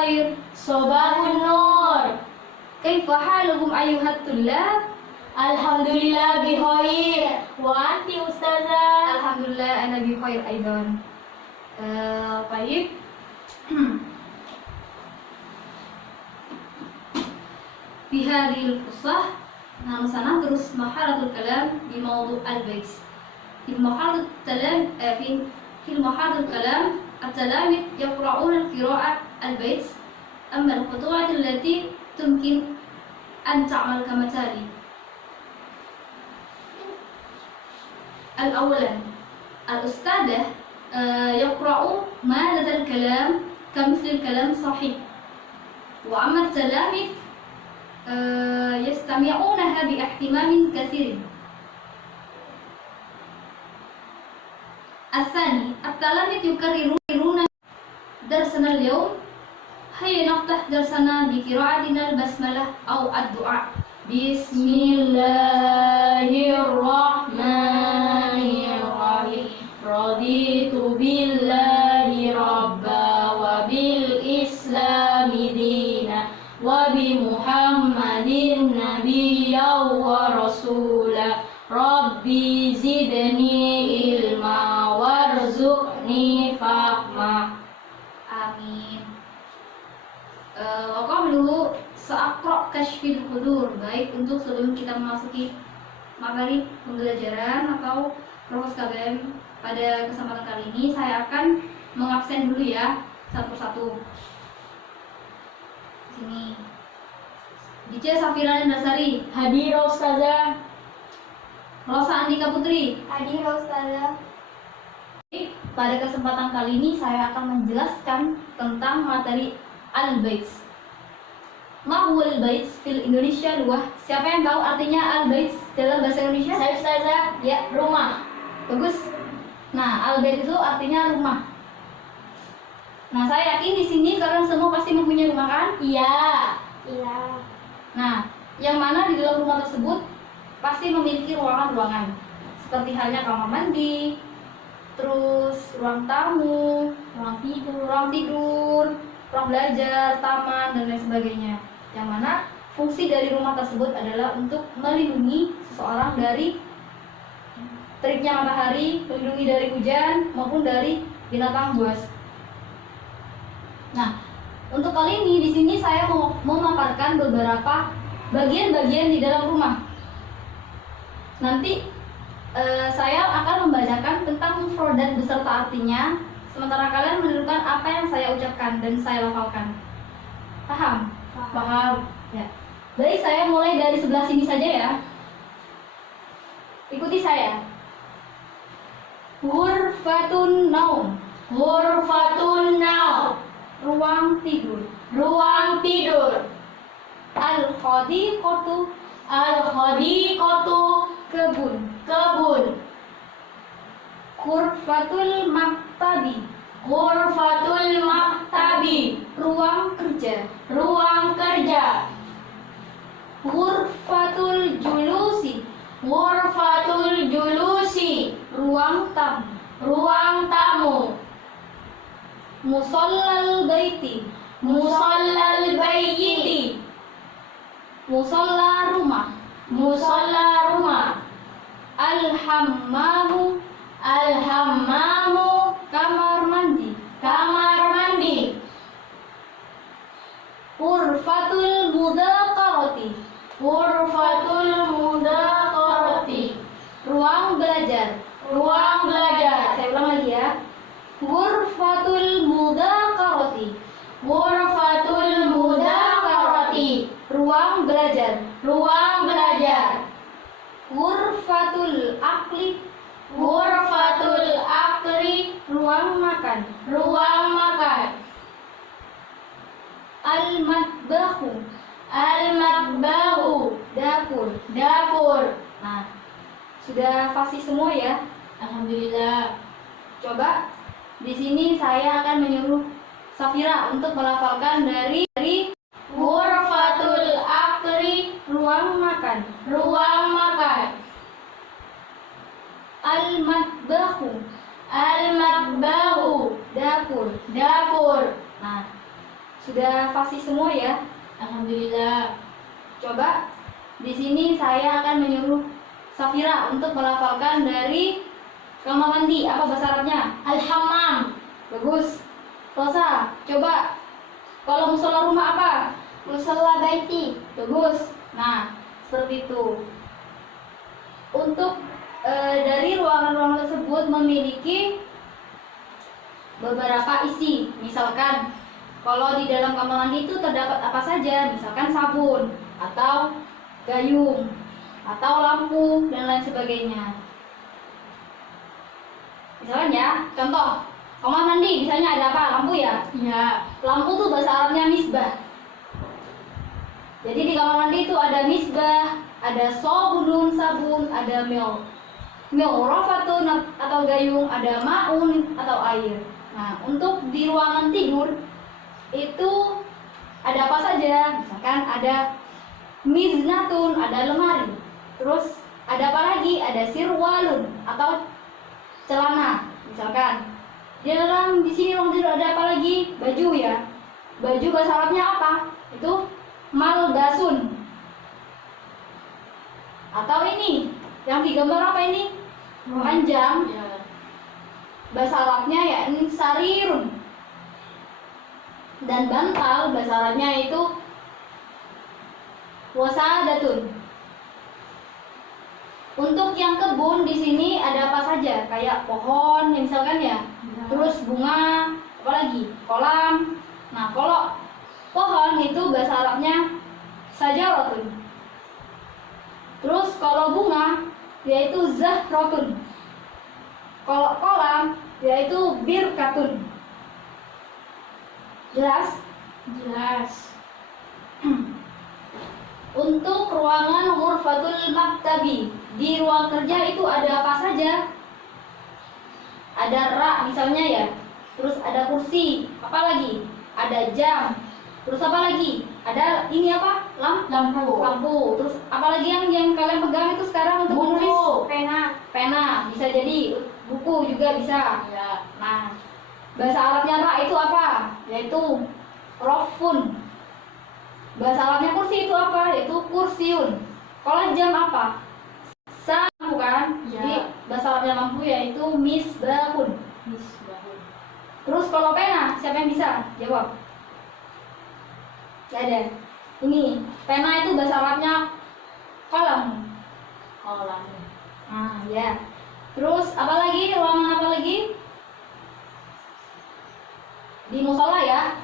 khair. Sobahun nur. Kaifa halukum ayyuhat tullab? Alhamdulillah bikhair. Wa anti ustazah? Alhamdulillah ana bi khair aidan. Baik. Fi hadhil qissah سندرس مرحلة الكلام بموضوع البيت. في المرحلة الكلام التلاميذ يقرؤون القراءة البيت. أما الخطوات التي تمكن أن تعمل كما تالي. الأولا الأستاذة يقرأ مادة الكلام كمثل الكلام صحيح. وأما التلاميذ يستمعونها باهتمام كثير. الثاني التلاميذ يكررون درسنا اليوم. هيا نفتح درسنا بقراءتنا البسملة أو الدعاء. بسم الله الرحمن الرحيم. رضيت بالله ربا وبالإسلام دينا وبمحمد نبيا ورسولا. ربي زدني علما وارزقني فهما. Amin. Waqabluhu sa'aqra kashfil qudur. Baik, untuk sebelum kita memasuki materi pembelajaran atau proses KBM pada kesempatan kali ini, saya akan mengabsen dulu ya satu persatu. Sini. DJ Safira Dasari. Hadir ustazah. Rosa Andika Putri. Hadir ustazah. Pada kesempatan kali ini saya akan menjelaskan tentang materi al-baits. Ma huwa al-baits fil Indonesia luah. Siapa yang tahu artinya al-baits dalam bahasa Indonesia? Saya ustazah. Ya, rumah. Bagus. Nah, al-bait itu artinya rumah. Nah, saya yakin di sini kalian semua pasti mempunyai rumah kan? Iya. Iya. Nah, yang mana di dalam rumah tersebut pasti memiliki ruangan-ruangan. Seperti halnya kamar mandi, terus ruang tamu, ruang tidur, ruang belajar, taman, dan lain sebagainya. Yang mana fungsi dari rumah tersebut adalah untuk melindungi seseorang dari teriknya matahari, melindungi dari hujan maupun dari binatang buas. Nah, untuk kali ini di sini saya mau memaparkan beberapa bagian-bagian di dalam rumah. Nanti saya akan membacakan tentang mufradat beserta artinya, sementara kalian menirukan apa yang saya ucapkan dan saya lafalkan. Paham? Paham. Ya. Baik, saya mulai dari sebelah sini saja ya. Ikuti saya. Ghurfatun naum. Ghurfatun naum. Ruang tidur. Ruang tidur. Al-khadiqatu. Al-khadiqatu. Kebun. Kebun. Ghurfatul maktabi. Ghurfatul maktabi. Ruang kerja. Ruang kerja. Ghurfatul julusi. Ghurfatul julusi. Ruang tamu. Ruang tamu. Musallal baiti. Musallal bayyiti. Musalla rumah. Musalla rumah. Al-hammamu. Al-hammamu. Kamar mandi. Kamar mandi. Ghurfatul mudaqarati. Ghurfatul mudaqarati. Ruang belajar. Ruang belajar. Saya ulang lagi ya. Ghurfatul mudaqarati. Ghurfatul mudaqarati. Ruang belajar. Ruang belajar. Ghurfatul akli. Ghurfatul akli. Ruang makan. Ruang makan. Al-matbahu. Al-matbahu. Dapur. Dapur. Nah, sudah fasih semua ya. Alhamdulillah. Coba di sini saya akan menyuruh Safira untuk melafalkan dari Ghurfatul akli. ruang makan. Ruang makan. Al-matbahu. Al-matbahu. Dapur. Dapur. Nah, Sudah fasih semua ya? Alhamdulillah. Coba di sini saya akan menyuruh Safira untuk melafalkan dari kamar mandi. Apa bahasa Arabnya? Al-hammam. Bagus. Rosa, coba kalau musola rumah apa? Musalla baiti. Bagus. Nah, seperti itu. Untuk dari ruangan-ruangan tersebut memiliki beberapa isi. Misalkan kalau di dalam kamar mandi itu terdapat apa saja, misalkan sabun atau gayung atau lampu dan lain sebagainya. Misalkan ya, contoh kamar mandi misalnya ada apa? Lampu ya. Ya. Lampu tuh bahasa Arabnya misbah. Jadi di kamar mandi itu ada misbah, ada sabun, ada milrofatun atau gayung, ada maun atau air. Nah, untuk di ruangan tidur itu ada apa saja? Misalkan ada miznatun, ada lemari. Terus ada apa lagi? Ada sirwalun atau celana. Misalkan di sini ruang tidur ada apa lagi? Baju ya. Baju bahasa Arabnya apa? Itu malbasun. Atau ini yang digambar apa ini? Ranjang. Ya. Bahasa Arabnya ya ini sarirun. Dan bantal bahasa Arabnya itu wasadatun. Untuk yang kebun di sini ada apa saja? Kayak pohon, ya misalkan ya. Terus bunga, apalagi kolam. Nah, kalau pohon itu bahasa Arabnya sajaratun. Terus kalau bunga yaitu zahrotun. Kalau kolam yaitu birkatun. Jelas? Jelas. Untuk ruangan ghurfatul maktabi, di ruang kerja itu ada apa saja? Ada rak misalnya ya. Terus ada kursi, apa lagi? Ada jam. Terus apa lagi? Ada ini apa? Lampu. Lampu. Terus apa lagi yang kalian pegang itu sekarang untuk Buku. menulis? Pena. Pena, bisa jadi buku juga bisa. Ya. Nah, bahasa Arabnya rak itu apa? Yaitu rofun. Bahasa Arabnya kursi itu apa? Yaitu kursiun. Kalau jam apa? Lampu kan? Ya. Jadi bahasa Arabnya lampu yaitu misbahun. Misbahun. Terus kalau pena, siapa yang bisa jawab? Gak ada. Ini pena itu bahasa Arabnya kolam. Kolam. Nah, ya. Terus apa lagi? Ruangan apa lagi? Di musola ya.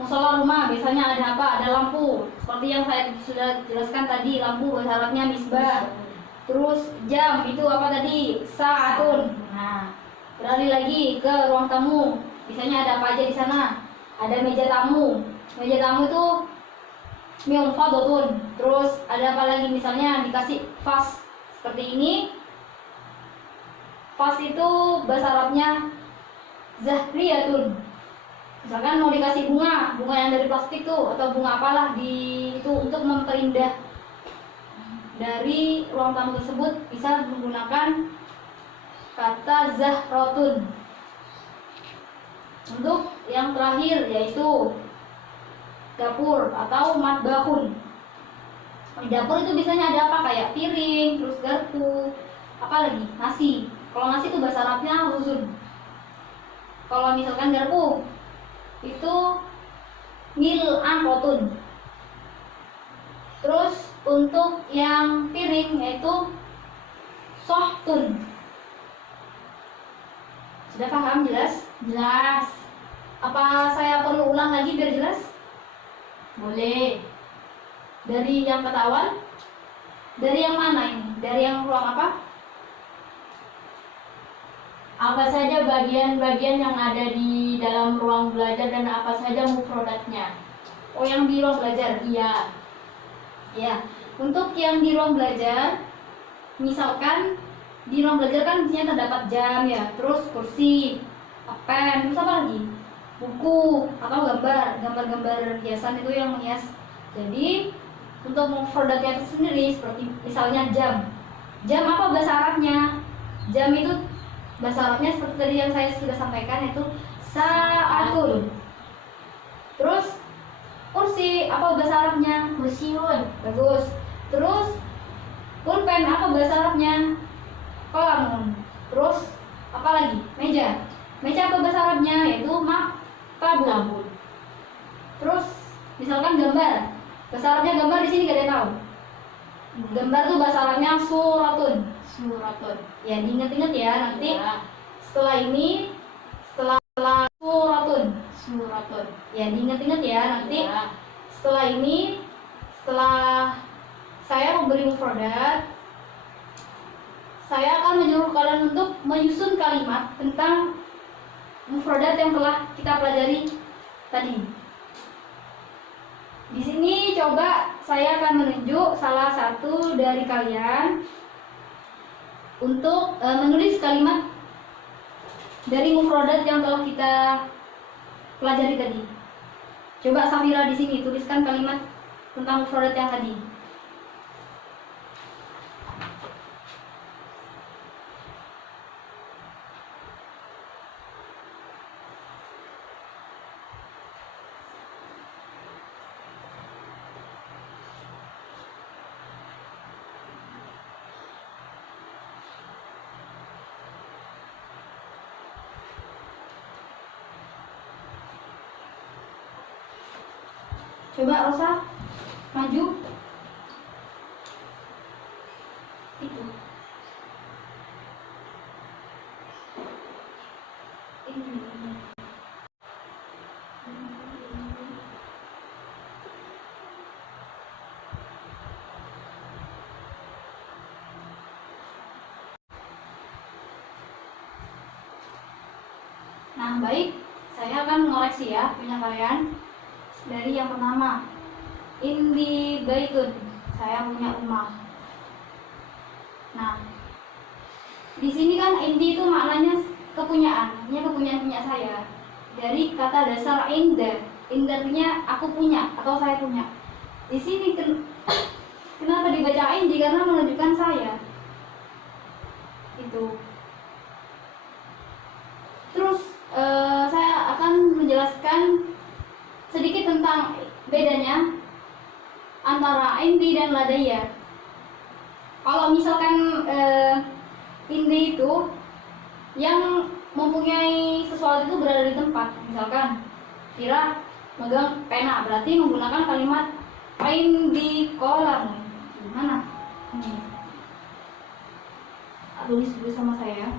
Musola rumah biasanya ada apa? Ada lampu. Seperti yang saya sudah jelaskan tadi, lampu bahasa Arabnya misbah. Terus jam itu apa tadi? Saatun. Nah, beralih lagi ke ruang tamu. Biasanya ada apa aja di sana? Ada meja tamu. Meja tamu itu milfadotun. Terus ada apa lagi? Misalnya dikasih vas seperti ini. Vas itu bahasa Arabnya zahriyatun. Misalkan mau dikasih bunga yang dari plastik tuh atau bunga apalah itu untuk memperindah dari ruang tamu tersebut bisa menggunakan kata zahrotun. Untuk yang terakhir yaitu dapur atau matbahun. Di dapur itu biasanya ada apa? Kayak piring, terus garpu, apa lagi? Nasi. Kalau nasi itu bahasa Arabnya ruzun. Kalau misalkan garpu itu mil'an rotun. Terus untuk yang piring yaitu sohtun. Sudah paham? Jelas? Jelas. Apa saya perlu ulang lagi biar jelas? Boleh. Dari yang ketahuan? Dari yang mana ini? Dari yang ruang apa? Apa saja bagian-bagian yang ada di dalam ruang belajar dan apa saja mufrodatnya? Oh, yang di ruang belajar? Iya. Ya. Untuk yang di ruang belajar, misalkan di ruang belajar kan biasanya terdapat jam ya, terus kursi, pen, terus apa lagi? Buku atau gambar-gambar hiasan itu yang menghias. Jadi untuk mufrodatnya itu sendiri seperti misalnya jam. Jam apa bahasa Arabnya? Jam itu bahasa Arabnya seperti tadi yang saya sudah sampaikan, yaitu sa'atun. Terus kursi, apa bahasa Arabnya? Kursiun. Bagus. Terus pulpen, apa bahasa Arabnya? Qalamun. Terus apa lagi? Meja. Meja apa bahasa Arabnya? Yaitu maktabun. Terus misalkan gambar. Bahasa Arabnya gambar di sini gak ada yang tahu. Gambar tuh bahasa Arabnya suratun. Suratun. Ya diinget-inget ya nanti. Ya. Setelah ini, setelah suratun. Suratun. Ya diinget-inget ya nanti. Ya. Setelah ini, setelah saya memberi mufradat, saya akan menyuruh kalian untuk menyusun kalimat tentang mufradat yang telah kita pelajari tadi. Di sini coba saya akan menunjuk salah satu dari kalian untuk menulis kalimat dari mufradat yang telah kita pelajari tadi. Coba Safira di sini tuliskan kalimat tentang mufradat yang tadi. Coba Rosa maju. Itu. Ini. Nah, baik. Saya akan mengoreksi ya punya kalian. Dari yang pertama, indi baitun, saya punya rumah. Nah, di sini kan indi itu maknanya kepunyaan, artinya kepunyaan punya saya. Dari kata dasar inda, inda artinya aku punya atau saya punya. Di sini kenapa dibaca indi? Karena menunjukkan saya. Itu. Terus saya akan menjelaskan sedikit tentang bedanya antara indi dan ladaya. Kalau misalkan indi itu yang mempunyai sesuatu itu berada di tempat. Misalkan Kira megang pena, berarti menggunakan kalimat indi qalam. Gimana? Tulis dulu sama saya.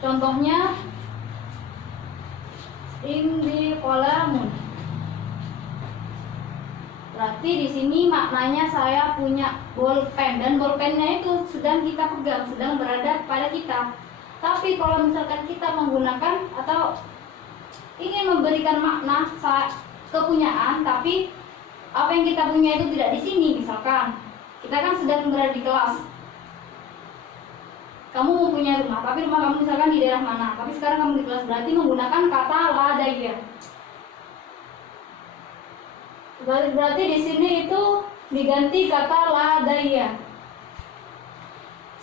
Contohnya indi qalamun. Berarti di sini maknanya saya punya bolpen dan bolpennya itu sedang kita pegang, sedang berada pada kita. Tapi kalau misalkan kita menggunakan atau ingin memberikan makna kepunyaan, tapi apa yang kita punya itu tidak di sini, misalkan kita kan sedang berada di kelas. Kamu mempunyai rumah, tapi rumah kamu misalkan di daerah mana, tapi sekarang kamu di kelas, berarti menggunakan kata ladaya. Berarti di sini itu diganti kata ladaya.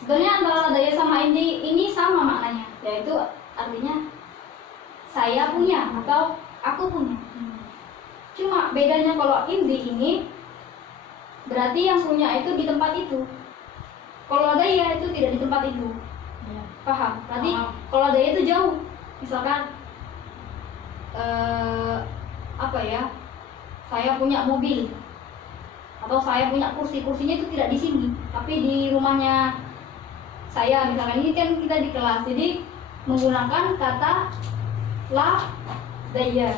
Sebenarnya antara ladaya sama ini sama maknanya, yaitu artinya saya punya atau aku punya. Cuma bedanya kalau indi ini berarti yang punya itu di tempat itu. Kalau ladaya itu tidak di tempat itu. Ya. Paham? Berarti Paham. kalau ladaya itu jauh. Misalkan apa ya? Saya punya mobil atau saya punya kursi. Kursinya itu tidak di sini, tapi di rumahnya saya. Misalkan ini kan kita di kelas, jadi menggunakan kata ladaya.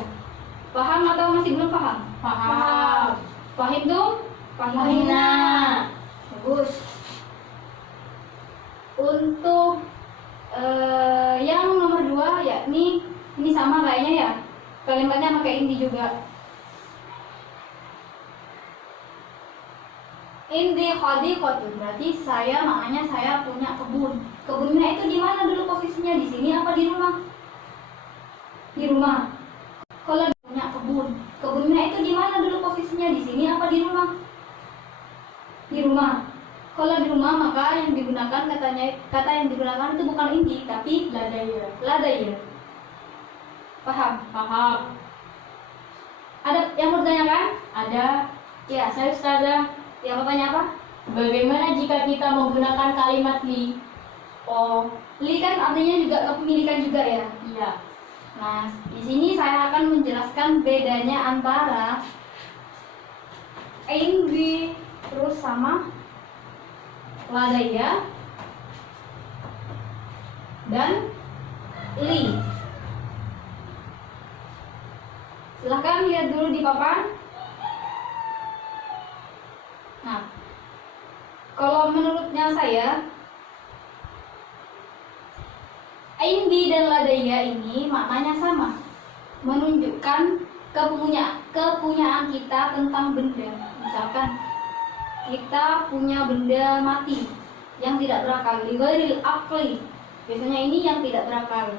Paham atau masih belum paham? Paham. Paham tuh? Pahina. Bagus. Untuk yang nomor 2 yakni ini sama kayaknya ya, kalimatnya pakai indi juga. Indi khadiqatun, berarti saya maknanya saya punya kebun. Kebunnya itu di mana dulu posisinya, di sini apa di rumah? Di rumah. Kalau punya kebun, kebunnya itu di mana dulu posisinya, di sini apa di rumah? Di rumah. Kalau di rumah maka yang digunakan kata yang digunakan itu bukan indi tapi Ladaya. ladaya. Paham? Paham. Ada yang mau ditanyakan? Ada. Ya, Saya Ustazah. yang mau tanya apa? Bagaimana jika kita menggunakan kalimat li? Oh, li kan artinya juga kepemilikan juga ya. Iya. Nah, di sini saya akan menjelaskan bedanya antara indi terus sama ladaya dan li. Silahkan lihat dulu di papan. Nah, kalau menurutnya saya, indi dan ladaya ini maknanya sama, menunjukkan kepunyaan kita tentang benda. Misalkan kita punya benda mati yang tidak berakal, lighairil aqli. Biasanya ini yang tidak berakal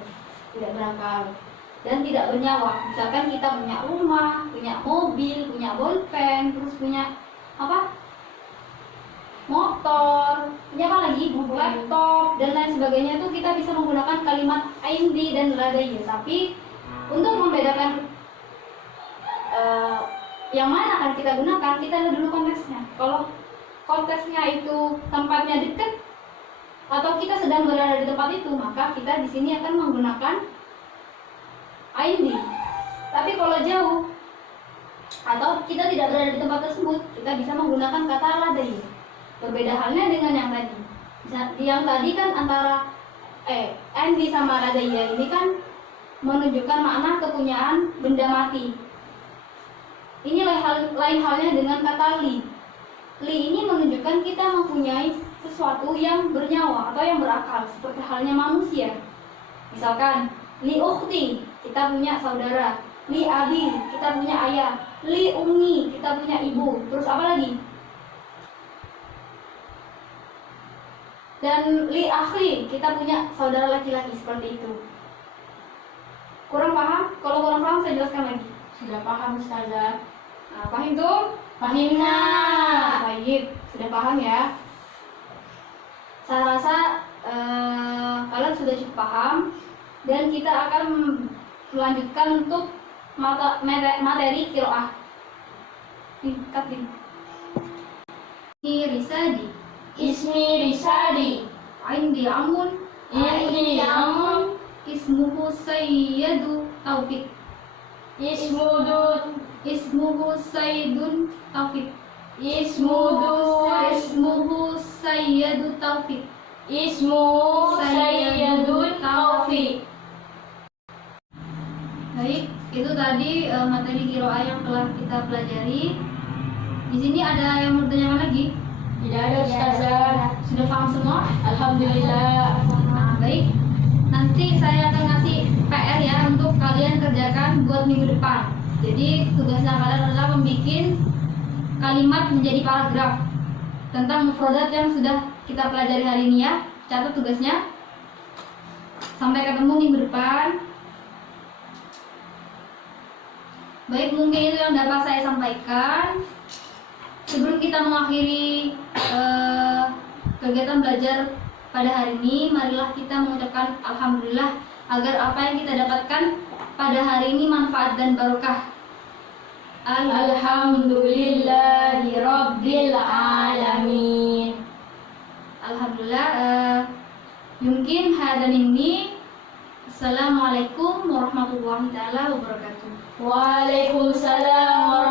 dan tidak bernyawa. Misalkan kita punya rumah, punya mobil, punya bolpen, terus punya apa? Motor, punya apa lagi? Laptop dan lain sebagainya, itu kita bisa menggunakan kalimat indi dan ladaya. Tapi untuk membedakan yang mana akan kita gunakan, kita lihat dulu konteksnya. Kalau konteksnya itu tempatnya dekat atau kita sedang berada di tempat itu, maka kita di sini akan menggunakan indi. Tapi kalau jauh atau kita tidak berada di tempat tersebut, kita bisa menggunakan kata ladai. Berbeda halnya dengan yang tadi. Yang tadi kan antara indi sama ladai ini kan menunjukkan makna kepunyaan benda mati. Ini lain halnya dengan kata li. Li ini menunjukkan kita mempunyai sesuatu yang bernyawa atau yang berakal, seperti halnya manusia. Misalkan li ukhti, kita punya saudara. Li abi, kita punya ayah. Li ummi, kita punya ibu. Terus apa lagi? Dan li akhi, kita punya saudara laki-laki, seperti itu. Kurang paham? Kalau kurang paham saya jelaskan lagi. Sudah paham Ustazah. Nah, paham tuh? Pahimna. Baik, sudah paham ya. Saya rasa kalian sudah cukup paham, dan kita akan melanjutkan untuk materi qiraah. Tingkat ini. Risadi. Ismi Risadi. Indi amun. Indi amun. Ismuhu Sayyadu Taufik. Ismuhu Sayyidun Taufik. Ismuhu Sayyadu Taufik. Ismu Sayyidun Taufik. Baik, itu tadi materi qiraah yang telah kita pelajari. Di sini ada yang mau ditanyakan lagi? Tidak ada Ustazah. Sudah paham semua? Alhamdulillah. Nah, baik. Nanti saya akan ngasih PR ya untuk kalian kerjakan buat minggu depan. Jadi tugasnya kalian adalah membuat kalimat menjadi paragraf tentang mufradat yang sudah kita pelajari hari ini ya. Catat tugasnya. Sampai ketemu minggu depan. Baik, mungkin itu yang dapat saya sampaikan. Sebelum kita mengakhiri kegiatan belajar pada hari ini, marilah kita mengucapkan alhamdulillah agar apa yang kita dapatkan pada hari ini manfaat dan barokah. Alhamdulillahirabbil alamin. Alhamdulillah. Mungkin hadan ini. Assalamualaikum warahmatullahi taala wabarakatuh. Waalaikumsalam